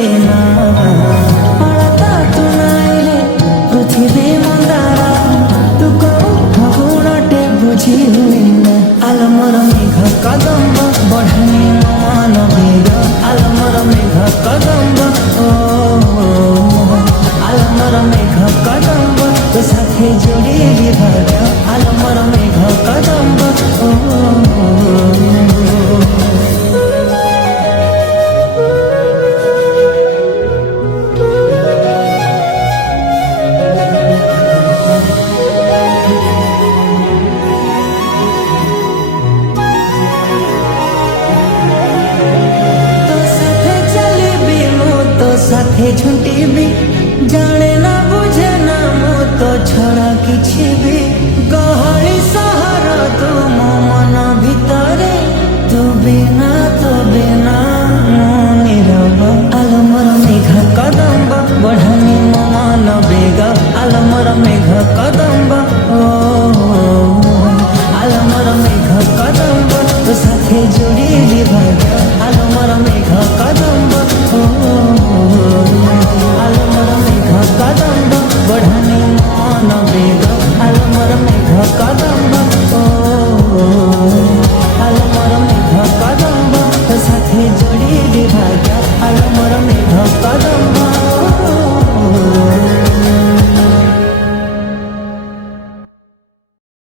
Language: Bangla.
ପଡ଼େ ନା ଅଳତା ତୁ ନାଇଁରେ ପୃଥିବୀ ମନ୍ଦାର ତୁ କୋଉ ଫଗୁଣଟେ ବୁଝି ହୁଏ ନା ଆଲମର ମେଘ କଦମ୍ବ ବଢ଼ାନି ମନ ବେଗ ଆଲମର ମେଘ କଦମ୍ବ আলমর মেঘ কদম্ব তো সাথে জড়িয়ে ভাগ আলমর মেঘ কদম্ব साथे झुंटिबी जाने ना बुझे ना मो तो छड़ा किछि भी गहरी सहर तू मो मन भितरे तू बिना नीरव आलमर मेघ कदम्ब बढ़ानी मो मन बेग आलमर मेघ कदम्ब आलमर मेघ कदम्ब तो साथे जोड़ी भाग आलमर मेघ